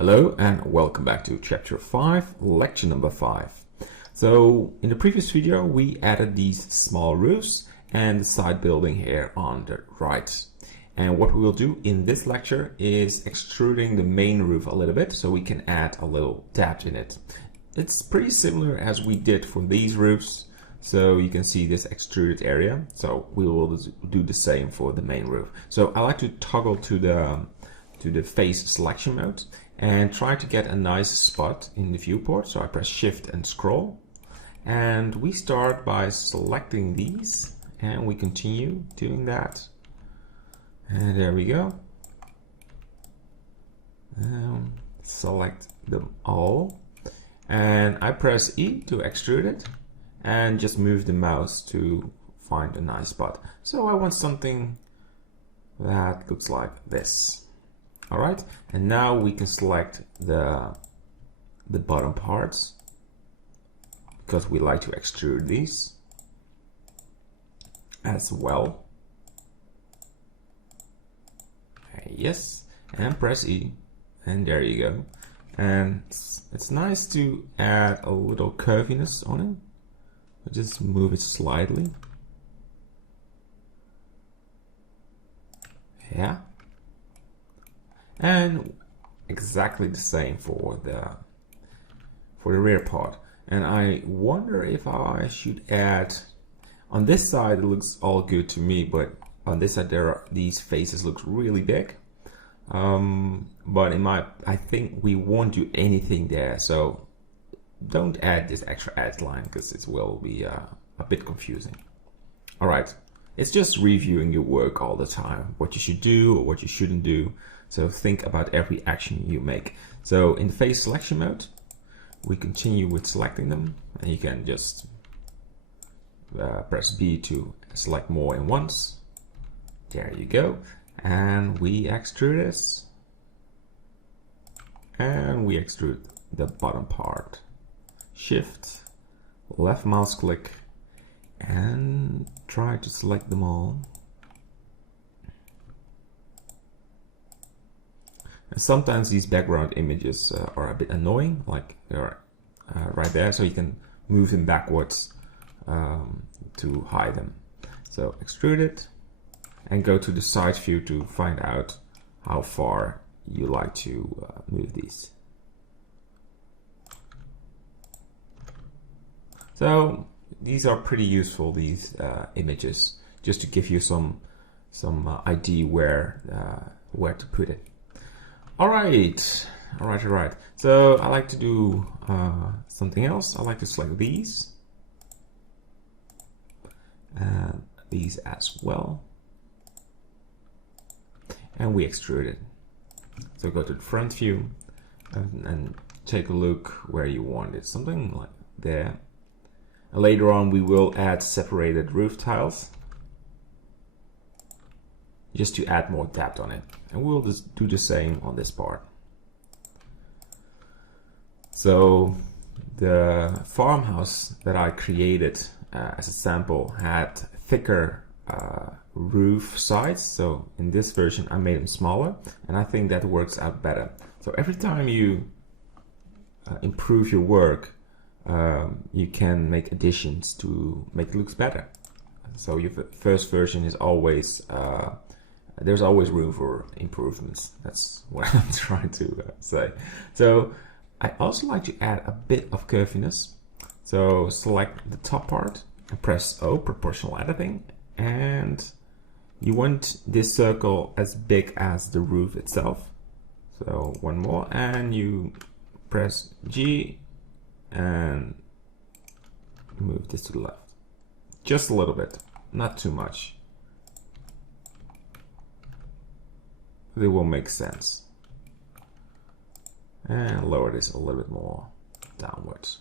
Hello and welcome back to chapter 5, lecture number 5. So in the previous video we added these small roofs and the side building here on the right. And what we will do in this lecture is extruding the main roof a little bit so we can add a little depth in it. It's pretty similar as we did for these roofs. So you can see this extruded area. So we will do the same for the main roof. So I like to toggle to the face selection mode and try to get a nice spot in the viewport. So I press shift and scroll, and we start by selecting these and we continue doing that. And there we go. Select them all and I press E to extrude it and just move the mouse to find a nice spot. So I want something that looks like this. All right, and now we can select the bottom parts because we like to extrude these as well. Yes, and press E, and there you go. And it's nice to add a little curviness on it. Just move it slightly. Yeah. And exactly the same for the rear part. And I wonder if I should add, on this side it looks all good to me, but on this side these faces look really big. But I think we won't do anything there, so don't add this extra add line because it will be a bit confusing. All right, it's just reviewing your work all the time, what you should do or what you shouldn't do. So think about every action you make. So in the face selection mode, we continue with selecting them, and you can just press B to select more in once. There you go. And we extrude this. And we extrude the bottom part. Shift, left mouse click, and try to select them all. And sometimes these background images are a bit annoying, like they're right there, so you can move them backwards to hide them. So extrude it and go to the side view to find out how far you like to move these. So these are pretty useful, these images, just to give you some idea where to put it. All right. So I like to do something else. I like to select these and these as well, and we extrude it. So go to the front view and take a look where you want it, something like there. And later on we will add separated roof tiles just to add more depth on it, and we'll just do the same on this part. So the farmhouse that I created as a sample had thicker roof sides, so in this version I made them smaller, and I think that works out better. So every time you improve your work, you can make additions to make it look better. So your first version is always there's always room for improvements. That's what I'm trying to say. So I also like to add a bit of curviness. So select the top part and press O, proportional editing, and you want this circle as big as the roof itself. So one more, and you press G and move this to the left. Just a little bit, not too much. It will make sense. And lower this a little bit more downwards.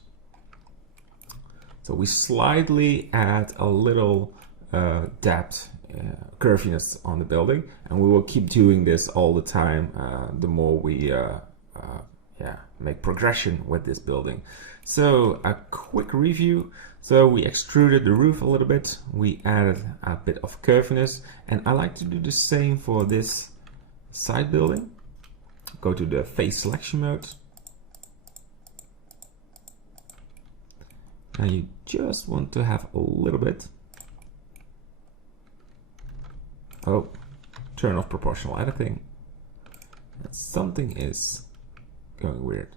So we slightly add a little depth, curviness on the building, and we will keep doing this all the time. The more we make progression with this building. So a quick review. So we extruded the roof a little bit. We added a bit of curviness, and I like to do the same for this side building. go to the face selection mode. And you just want to have a little bit. Oh, turn off proportional editing. Something is going weird.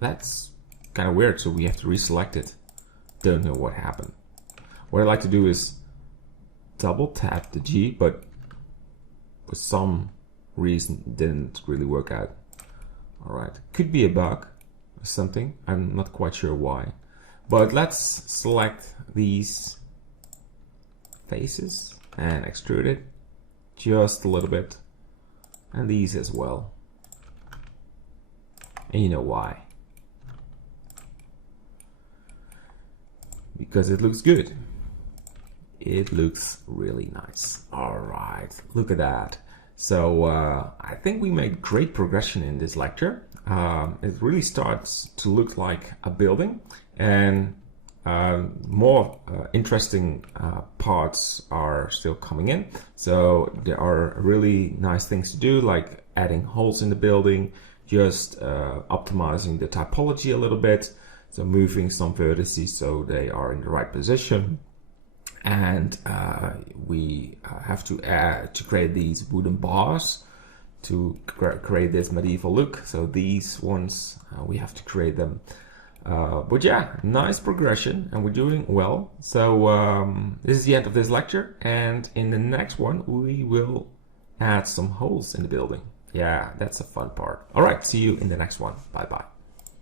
That's kind of weird, so we have to reselect it. Don't know what happened. What I like to do is double tap the G, but for some reason it didn't really work out. Alright, could be a bug or something, I'm not quite sure why. But let's select these faces and extrude it just a little bit, and these as well. And you know why? Because it looks good. It looks really nice. Alright, look at that. So I think we made great progression in this lecture. It really starts to look like a building, and more interesting parts are still coming in. So there are really nice things to do, like adding holes in the building, just optimizing the typology a little bit, so moving some vertices so they are in the right position. And we have to create these wooden bars to create this medieval look. So these ones, we have to create them. But yeah, nice progression, and we're doing well. So this is the end of this lecture, and in the next one we will add some holes in the building. Yeah, that's a fun part. All right, see you in the next one. Bye bye.